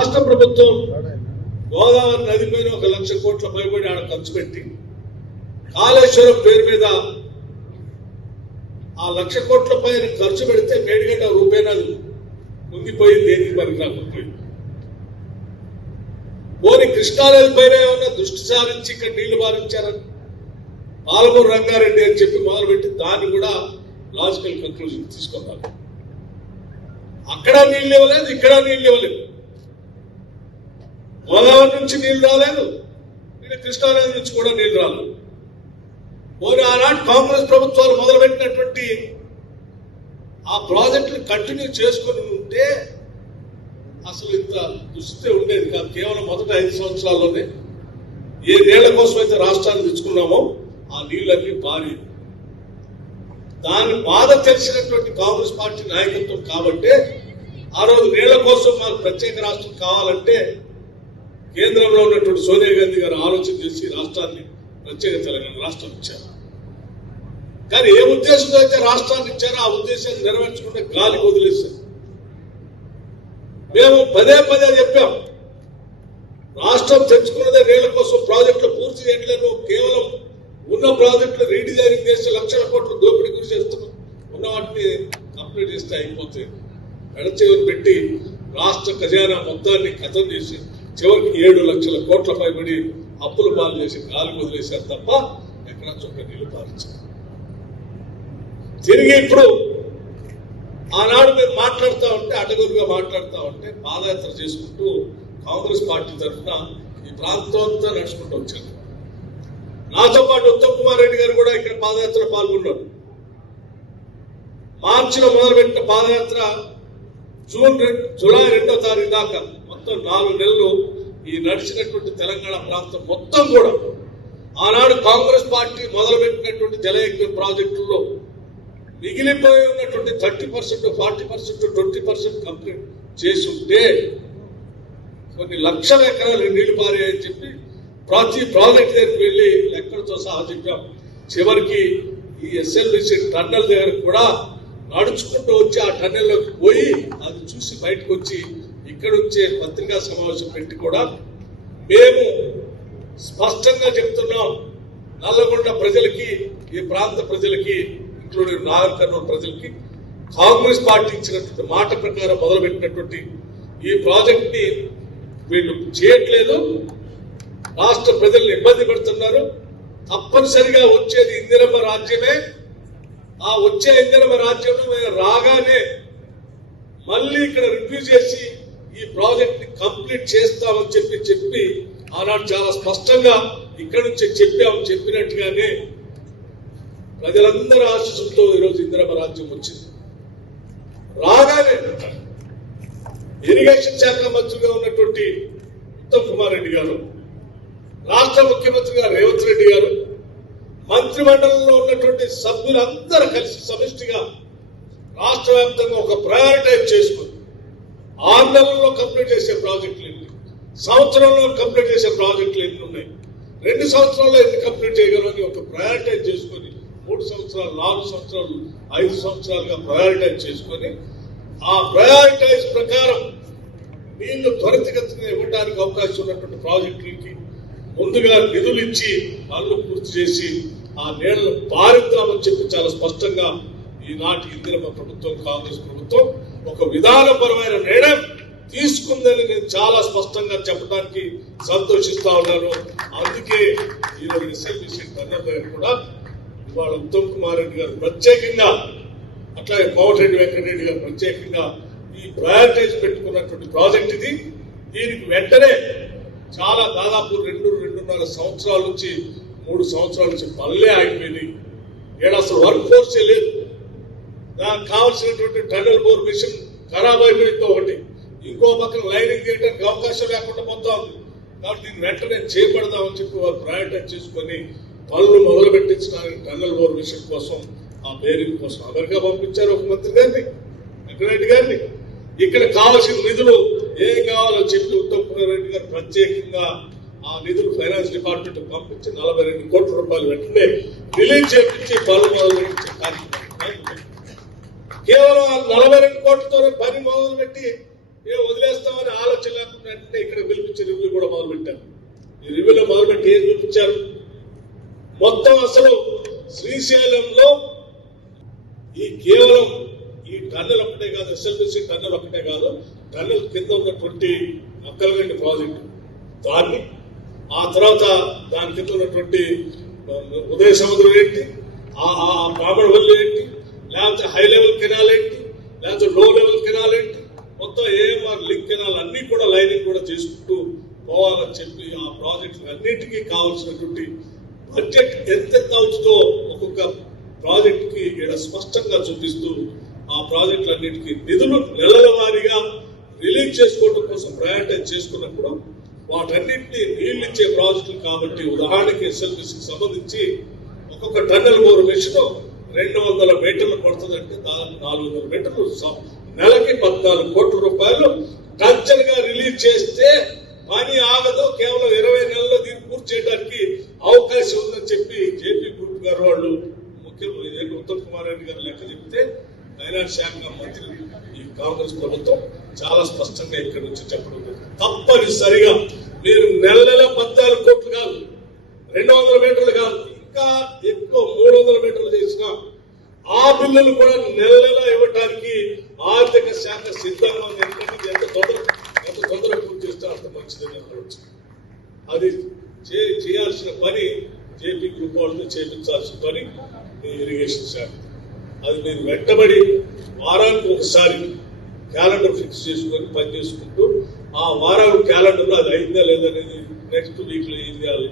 రాష్ట్ర ప్రభుత్వం గోదావరి నది పైన 1,00,000 కోట్ల పైబడి ఆడ ఖర్చు పెట్టి కాళేశ్వరం పేరు మీద ఆ 1,00,000 కోట్ల పైన ఖర్చు పెడితే మేడిగడ్డ రూపాయలు కుంగిపోయింది, దేనికి పనికి రాకపోయింది. పోనీ కృష్ణానది పైన ఏమన్నా దృష్టి సారించి ఇక్కడ నీళ్లు పారించారని పాలమూరు రంగారెడ్డి అని చెప్పి మొదలుపెట్టి దాన్ని కూడా లాజికల్ కంక్లూజన్ తీసుకోవాలి. అక్కడ నీళ్ళు ఇవ్వలేదు, ఇక్కడ నీళ్ళు ఇవ్వలేదు. గోదావరి నుంచి నీళ్లు రాలేదు, ఇక్కడ కృష్ణానది నుంచి కూడా నీళ్లు రాలేదు. పోనీ ఆనాడు కాంగ్రెస్ ప్రభుత్వాలు మొదలుపెట్టినటువంటి ఆ ప్రాజెక్టులు కంటిన్యూ చేసుకుని ఉంటే అసలు ఇంత దుస్థితి ఉండేది కాదు. కేవలం మొదటి 5 సంవత్సరాల్లోనే ఏ నీళ్ల కోసం అయితే రాష్ట్రాన్ని తెచ్చుకున్నామో ఆ నీళ్ళన్నీ భారీ. దాని బాధ తెలిసినటువంటి కాంగ్రెస్ పార్టీ నాయకత్వం కాబట్టే ఆ రోజు నీళ్ల కోసం మాకు ప్రత్యేక రాష్ట్రం కావాలంటే కేంద్రంలో ఉన్నటువంటి సోనియా గాంధీ గారు ఆలోచన చేసి రాష్ట్రాన్ని ప్రత్యేక తెలంగాణ రాష్ట్రం ఇచ్చారు. కానీ ఏ ఉద్దేశంతో అయితే రాష్ట్రాన్ని ఇచ్చారో ఆ ఉద్దేశాన్ని నెరవేర్చకుండా గాలి వదిలేశారు. మేము పదే చెప్పాం, రాష్ట్రం తెచ్చుకున్నదే నీళ్ల కోసం ప్రాజెక్టులు పూర్తి చేయట్లేదు. కేవలం ఉన్న ప్రాజెక్టులు రీడిజైనింగ్ చేసి 1,00,000 కోట్లు దోపిడీ గురి చేస్తున్నాం. ఉన్న వాటిని కంప్లీట్ చేస్తే అయిపోతే ఎడచెవిని పెట్టి రాష్ట్ర ఖజానా మొత్తాన్ని ఖతం చేసి చివరికి 7,00,000 కోట్ల పైబడి అప్పులు పాలు చేసి గాలి వదిలేశారు తప్ప ఎక్కడా చొక్క నీళ్లు పాలించారు. తిరిగి ఇప్పుడు ఆనాడు మేము మాట్లాడుతూ ఉంటే అడ్డగోలుగా మాట్లాడుతూ ఉంటే పాదయాత్ర చేసుకుంటూ కాంగ్రెస్ పార్టీ తరఫున ఈ ప్రాంతం అంతా నడుచుకుంటూ వచ్చారు. నాతో పాటు ఉత్తమ్ కుమార్ రెడ్డి గారు కూడా ఇక్కడ పాదయాత్ర పాల్గొన్నారు. మార్చిలో మొదలుపెట్టిన పాదయాత్ర జూలై 2వ తారీఖు దాకా మొత్తం 4 నెలలు ఈ నడిచినటువంటి తెలంగాణ ప్రాంతం మొత్తం కూడా ఆనాడు కాంగ్రెస్ పార్టీ మొదలుపెట్టినటువంటి జలయజ్ఞ ప్రాజెక్టుల్లో మిగిలిపోయి ఉన్నటువంటి 30%, 40%, 20% కంప్లీట్ చేసి ఉంటే కొన్ని లక్షల ఎకరాలు నీళ్లు పారాయని చెప్పి ప్రతి ప్రాజెక్ట్ దగ్గరికి వెళ్లి లెక్కలతో సహా చెప్పాం. చివరికి ఈ ఎస్ఎల్బిసి టన్నెల్ దగ్గరకు కూడా నడుచుకుంటూ వచ్చి ఆ టన్నెల్లోకి పోయి అది చూసి బయటకు వచ్చి ఇక్కడ నుంచే పత్రికా సమావేశం పెట్టి కూడా మేము స్పష్టంగా చెప్తున్నాం, నల్లగొండ ప్రజలకి, ఈ ప్రాంత ప్రజలకి, ఇంక్లూడింగ్ నాగర్ కర్నూలు ప్రజలకి కాంగ్రెస్ పార్టీ ఇచ్చినటువంటి మాట ప్రకారం మొదలుపెట్టినటువంటి ఈ ప్రాజెక్ట్ ని వీళ్ళు చేయట్లేదు, రాష్ట్ర ప్రజల్ని ఇబ్బంది పెడుతున్నారు. తప్పనిసరిగా వచ్చేది ఇందిరమ్మ రాజ్యమే. ఆ వచ్చే ఇందిరమ్మ రాజ్యంలో మేము రాగానే మళ్ళీ ఇక్కడ రివ్యూ చేసి ఈ ప్రాజెక్ట్ ని కంప్లీట్ చేస్తామని చెప్పి ఆనాడు చాలా స్పష్టంగా ఇక్కడ నుంచి చెప్పినట్టుగానే ప్రజలందరి ఆశీస్సులతో ఈరోజు ఇందిరమ్మ రాజ్యం వచ్చింది. రాగానే ఇరిగేషన్ శాఖ మంత్రిగా ఉన్నటువంటి ఉత్తమ్ కుమార్ రెడ్డి గారు, రాష్ట్ర ముఖ్యమంత్రిగా రేవంత్ రెడ్డి గారు, మంత్రి మండలంలో ఉన్నటువంటి సభ్యులందరూ కలిసి సమిష్టిగా రాష్ట్ర వ్యాప్తంగా ఒక ప్రయారిటైజ్ చేసుకుని 6 నెలల్లో కంప్లీట్ చేసే ప్రాజెక్టులు ఎన్ని, సంవత్సరంలో కంప్లీట్ చేసే ప్రాజెక్టులు ఎన్ని ఉన్నాయి, 2 సంవత్సరాల్లో ఎన్ని కంప్లీట్ చేయగలని ఒక ప్రయారిటైజ్ చేసుకుని 3 సంవత్సరాలు, 4 సంవత్సరాలు, 5 సంవత్సరాలుగా ప్రయారిటైజ్ చేసుకుని ఆ ప్రయారిటైజ్ ప్రకారం నీళ్లు త్వరితగతిన ఇవ్వడానికి అవకాశం ఉన్నటువంటి ప్రాజెక్టులకి ముందుగా నిధులు ఇచ్చి పనులు పూర్తి చేసి ఆ నీళ్లను పారిద్దామని చెప్పి చాలా స్పష్టంగా ఈనాటి ఇందిరమ్మ ప్రభుత్వం, కాంగ్రెస్ ప్రభుత్వం ఒక విధానపరమైన నిర్ణయం తీసుకుందని నేను చాలా స్పష్టంగా చెప్పడానికి సంతోషిస్తా ఉన్నాను. అందుకే ఈరోజు ఎస్ఎల్బిసి టన్నెల్ దగ్గర కూడా ఇవాళ ఉత్తమ్ కుమార్ రెడ్డి గారు ప్రత్యేకంగా, అట్లాగే కోమటిరెడ్డి వెంకటరెడ్డి గారు ప్రత్యేకంగా ఈ ప్రయారిటైజ్ పెట్టుకున్నటువంటి ప్రాజెక్ట్ ఇది. దీనికి వెంటనే చాలా దాదాపు 2.5 సంవత్సరాల నుంచి 3 సంవత్సరాల నుంచి పనులే ఆగిపోయింది. ఏడు అసలు వర్క్ ఫోర్స్ లేదు. దానికి కావాల్సినటువంటి టన్నెల్ బోర్ మిషన్ ఖరాబ్ అయిపోయింది ఒకటి, ఇంకో పక్కన లైనింగ్ చేయడానికి అవకాశం లేకుండా పోతా ఉంది. కాబట్టి దీన్ని వెంటనే చేపడదామని చెప్పి వారు ప్రయారిటైజ్ చేసుకుని పనులు మొదలు పెట్టించడానికి టన్నెల్ బోర్ మిషన్ కోసం, ఆ బేరింగ్ కోసం అమెరికా పంపించారు ఒక మంత్రి గారిని, వెంకటరెడ్డి గారిని. ఇక్కడ కావాల్సిన నిధులు ఏం కావాలో చెప్పి ఉత్తమ్ కుమార్ రెడ్డి గారు ప్రత్యేకంగా ఆ నిధులు ఫైనాన్స్ డిపార్ట్మెంట్ పంపించి 42 కోట్ల రూపాయలు వెంటనే రిలీజ్ చేపించి పనులు మొదలు పెట్టించే కార్యక్రమం. కేవలం 42 కోట్లతోనే పని మొదలు పెట్టి వదిలేస్తామని ఆలోచన లేకుండా అంటే ఇక్కడ పిలిపించి రివ్యూ కూడా మొదలుపెట్టారు. ఈ రివ్యూలో మొదలుపెట్టి ఏం చూపించారు? మొత్తం అసలు శ్రీశైలంలో ఈ కేవలం ఈ టన్నెల్ ఒకటే కాదు, ఎస్ఎల్బిసి టన్నెల్ ఒకటే కాదు, టన్నెల్ కింద ఉన్నటువంటి అక్కలగండి ప్రాజెక్టు దాన్ని, ఆ తర్వాత దాని కింద ఉన్నటువంటి ఉదయ సముద్రం ఏంటి, ఆ బ్రాహ్మణవల్లి ఏంటి, లేకపోతే హై లెవెల్ కెనాల్ ఏంటి, లేకపోతే లో లెవెల్ కెనాల్ ఏంటి, మొత్తం ఏఎంఆర్ లింక్ కెనాల్ అన్ని కూడా లైనింగ్ కూడా చేసుకుంటూ పోవాలని చెప్పి ఆ ప్రాజెక్టు అన్నింటికీ కావాల్సినటువంటి బడ్జెట్ ఎంత అవుతుందో ఒక్కొక్క ప్రాజెక్ట్ కి ఇక్కడ స్పష్టంగా చూపిస్తూ ఆ ప్రాజెక్టులన్నిటికీ నిధులు నెలల వారీగా రిలీజ్ చేసుకోవడం కోసం ప్రయారిటైజ్ చేసుకున్నప్పుడు వాటన్నింటినీ నీళ్లు ఇచ్చే ప్రాజెక్టులు కాబట్టి ఉదాహరణకి ఎస్ఎల్బిసికి సంబంధించి ఒక్కొక్క టన్నెల్ బోర్ మెషిన్ 200 మీటర్లు కొడుతుందంటే దాదాపు 400 మీటర్లు నెలకి 14 కోట్ల రూపాయలు టంచర్ గా రిలీజ్ చేస్తే పని ఆగదు, కేవలం 20 నెలల్లో దీన్ని పూర్తి చేయడానికి అవకాశం ఉందని చెప్పి జేపీ గ్రూప్ గారు వాళ్ళు ముఖ్యమంత్రి ఉత్తమ్ కుమార్ రెడ్డి గారు లెక్క చెప్తే ఫైనాన్స్ శాఖ మంత్రి ఈ కాంగ్రెస్ ప్రభుత్వం చాలా స్పష్టంగా ఇక్కడి నుంచి చెప్పడం జరిగింది. తప్పనిసరిగా మీరు నెల 14 కోట్లు కాదు, 200 మీటర్లు కాదు, ఇంకా ఎక్కువ 300 మీటర్లు చేసిన ఆ బిల్లులు కూడా నెల ఇవ్వడానికి ఆర్థిక శాఖ సిద్ధంగా ఉంది. ఎందుకంటే ఎంత తొందరగా పూర్తి చేస్తే అంత మంచిదని అనుకోవచ్చు. అది చేయాల్సిన పని జేపీ గ్రూప్ వాళ్ళతో చేయించాల్సిన పని మీ ఇరిగేషన్ శాఖ. అది మీరు వెంటబడి వారానికి ఒకసారి క్యాలెండర్ ఫిక్స్ చేసుకొని పని చేసుకుంటూ ఆ వారాలు క్యాలెండర్లో అది అయిందా లేదనేది నెక్స్ట్ వీక్ లో ఏం చేయాలి,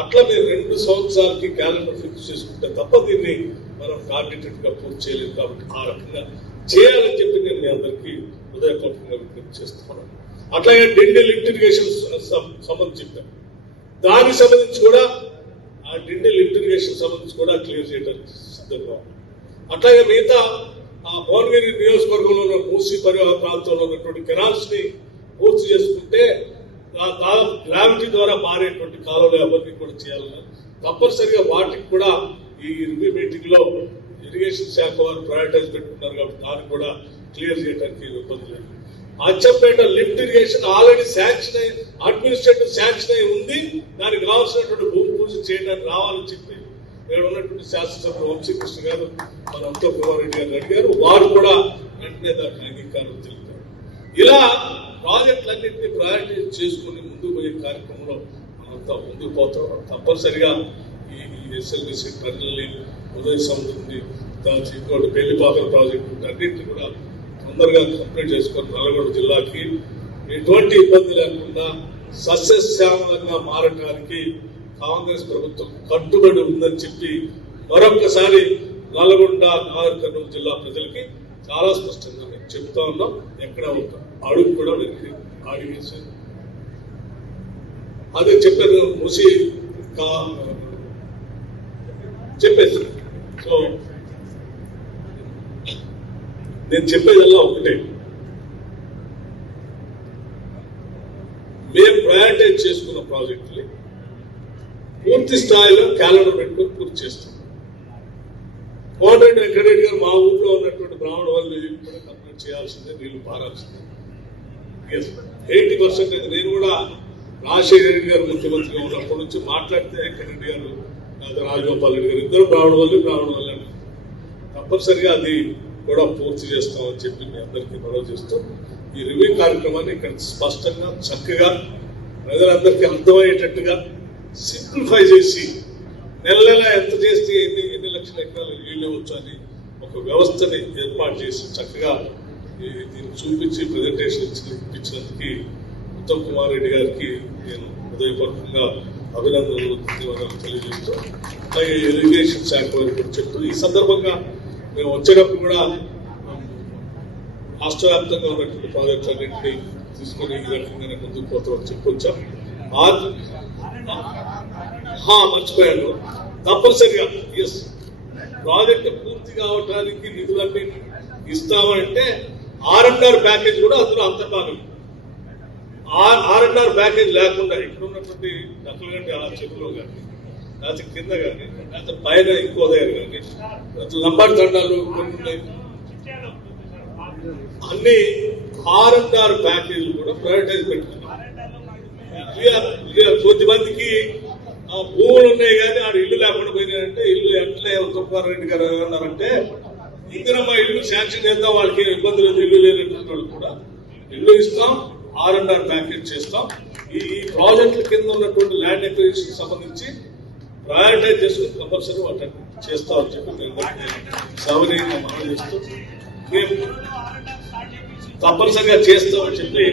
అట్లా మీరు 2 సంవత్సరాలకి క్యాలెండర్ ఫిక్స్ చేసుకుంటే తప్ప దీన్ని మనం టార్గెటెడ్ గా పూర్తి చేయలేదు. కాబట్టి ఆ రకంగా చేయాలని చెప్పి నేను మీ అందరికీ హృదయపూర్వకంగా విజ్ఞప్తి చేస్తున్నాను. అట్లాగే డిండిల్ ఇంటిగ్రేషన్ సంబంధించి చెప్పాను, దానికి సంబంధించి కూడా ఆ డిండిల్ ఇంటిగ్రేషన్ సంబంధించి కూడా క్లియర్ చేయడానికి సిద్ధంగా ఉంది. అట్లాగే మిగతా ఆ భువనగిరి నియోజకవర్గంలో ఉన్న మూసీ పరివాహక ప్రాంతంలో ఉన్నటువంటి కెనాల్స్ ని పూర్తి చేసుకుంటే దాదాపు గ్రావిటీ ద్వారా మారేటువంటి కాలువలు ఎవరిని కూడా చేయాలన్నా తప్పనిసరిగా వాటికి కూడా ఈ రివ్యూ మీటింగ్ లో ఇరిగేషన్ శాఖ వారు ప్రయారిటైజ్ పెట్టుకున్నారు కాబట్టి దాన్ని కూడా క్లియర్ చేయడానికి ఇబ్బంది లేదు. Achampet lift irrigation already sanction అయి అడ్మినిస్ట్రేటివ్ శాంక్షన్ అయి ఉంది, దానికి కావాల్సినటువంటి భూమి పూజ చేయడానికి రావాలని చెప్పి ఇక్కడ ఉన్నటువంటి శాసనసభ్యులు వంశీకృష్ణ గారు మన ఉత్తమ్ కుమార్ రెడ్డి గారు అడిగారు, వారు కూడా వెంటనే దానికి అంగీకారం తెలిపారు. ఇలా ప్రాజెక్టులన్నింటినీ ప్రయారిటైజ్ చేసుకుని ముందుకు పోయే కార్యక్రమంలో మనంతా ముందుకు పోతాం. తప్పనిసరిగా ఈ ఎస్ఎల్బిసి టన్నెల్ని, ఉదయ సముద్రంని, దాని ఇంకోటి బేలిపాకల ప్రాజెక్టు అన్నింటినీ కూడా తొందరగా కంప్లీట్ చేసుకొని నల్గొండ జిల్లాకి ఎటువంటి ఇబ్బంది లేకుండా సస్యశ్యామలంగా మారడానికి కాంగ్రెస్ ప్రభుత్వం కట్టుబడి ఉందని చెప్పి మరొక్కసారి నల్గొండ, నాగర్ కర్నూలు జిల్లా ప్రజలకి చాలా స్పష్టంగా మేము చెప్తా ఉన్నాం. ఎక్కడ ఒక అడుగు కూడా వెనక్కి ఆడిగేశారు. అదే చెప్పాను, మూసి చెప్పేసి. సో నేను చెప్పేదల్లా ఒకటే, మేము ప్రయారిటైజ్ చేసుకున్న ప్రాజెక్టుని పూర్తి స్థాయిలో క్యాలెండర్ పెట్టుకుని పూర్తి చేస్తాం. కోమటిరెడ్డి వెంకటరెడ్డి గారు మా ఊళ్ళో ఉన్నటువంటి బ్రాహ్మణ వాళ్ళు కూడా కంప్లీట్ చేయాల్సిందే, నీళ్లు పారాల్సిందే. 80% అయితే నేను కూడా రాజశేఖర రెడ్డి గారు ముఖ్యమంత్రిగా ఉన్నప్పటి నుంచి మాట్లాడితే వెంకటరెడ్డి గారు, రాజగోపాల్ రెడ్డి గారు ఇద్దరు బ్రాహ్మణ వాళ్ళు తప్పనిసరిగా అది కూడా పూర్తి చేస్తామని చెప్పి మీ అందరికీ మనవి చేస్తూ ఈ రివ్యూ కార్యక్రమాన్ని ఇక్కడ స్పష్టంగా చక్కగా ప్రజలందరికీ అర్థమయ్యేటట్టుగా సింప్లిఫై చేసి నెల ఎంత చేస్తే ఎన్ని లక్షల ఎకరాలు నీళ్ళు ఇవ్వచ్చు అని ఒక వ్యవస్థని ఏర్పాటు చేసి చక్కగా దీన్ని చూపించి ప్రజెంటేషన్ ఇప్పించినందుకు ఉత్తమ్ కుమార్ రెడ్డి గారికి నేను హృదయపూర్వకంగా అభినందనలు తెలియజేస్తూ అలాగే ఇరిగేషన్ శాఖ వారికి చెప్తూ ఈ సందర్భంగా మేము వచ్చేటప్పుడు కూడా రాష్ట్ర వ్యాప్తంగా ఉన్నటువంటి ప్రాజెక్టులన్నింటినీ తీసుకుని ఈ రకంగానే ముందుకు పోతామని చెప్పొచ్చాం. మర్చిపోయాను, తప్పనిసరిగా ఎస్ ప్రాజెక్టు పూర్తి కావడానికి నిధులన్నీ ఇస్తామంటే R&R ప్యాకేజ్ కూడా అందులో అంతర్భాగం. R&R ప్యాకేజ్ లేకుండా ఇక్కడ ఉన్నటువంటి నక్కలగంటి ఆ చెరువులో కానీ, లేకపోతే కింద కానీ, లేకపోతే పైన ఇంకో దగ్గర కానీ, లంబాడి తండాలు కొన్ని అన్ని R&R ప్యాకేజీలు కూడా ప్రైవేటైజ్ పెట్టుకున్నాం. కొద్దిమందికి భూములు ఉన్నాయి కానీ ఆడ ఇల్లు లేకుండా పోయినాయంటే ఇల్లు ఎట్లే ఉత్తమ్ కుమార్ రెడ్డి గారు ఏమన్నారంటే ఇందిరమ్మ ఇల్లు శాంక్షన్ చేద్దాం, వాళ్ళకి ఏం ఇబ్బంది లేదు, ఇల్లు లేనటువంటి వాళ్ళు కూడా ఇల్లు ఇస్తాం, R&R ప్యాకేజ్ చేస్తాం. ఈ ప్రాజెక్టుల కింద ఉన్నటువంటి ల్యాండ్ ఎక్విజిషన్ సంబంధించి ప్రయారిటైజ్ చేసుకుని కంపల్సరీ వాటి చేస్తామని చెప్పి సౌకర్యంగా మనం చేస్తూ మేము తప్పనిసరిగా చేస్తామని చెప్పి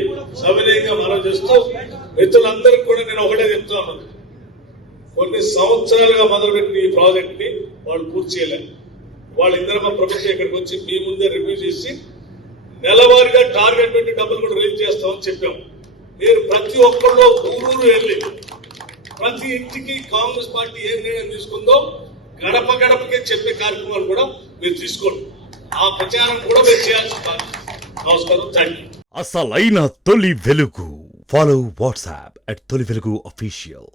సవినయంగా మనం చేస్తూ మిత్రులందరికీ కూడా నేను ఒకటే చెప్తా ఉన్నాను. కొన్ని సంవత్సరాలుగా మొదలుపెట్టిన ఈ ప్రాజెక్ట్ ని వాళ్ళు పూర్తి చేయలేరు. వాళ్ళ ఇందిరమ్మ ప్రభుత్వం ఇక్కడికి వచ్చి మీ ముందే రివ్యూ చేసి నెలవారీగా టార్గెట్ పెట్టి డబ్బులు కూడా రిలీజ్ చేస్తామని చెప్పాం. మీరు ప్రతి ఒక్కళ్ళు ఊరూరు వెళ్ళి ప్రతి ఇంటికి కాంగ్రెస్ పార్టీ ఏ నిర్ణయం తీసుకుందో గడప గడపకే చెప్పే కార్యక్రమాలు కూడా మీరు తీసుకోండి. ఆ ప్రచారం కూడా మీరు చేయాల్సి బాధ్యత. నమస్కారం, థ్యాంక్ యూ. అసలైన తొలి వెలుగు. ఫాలో వాట్సాప్ @తొలి వెలుగు అఫీషియల్.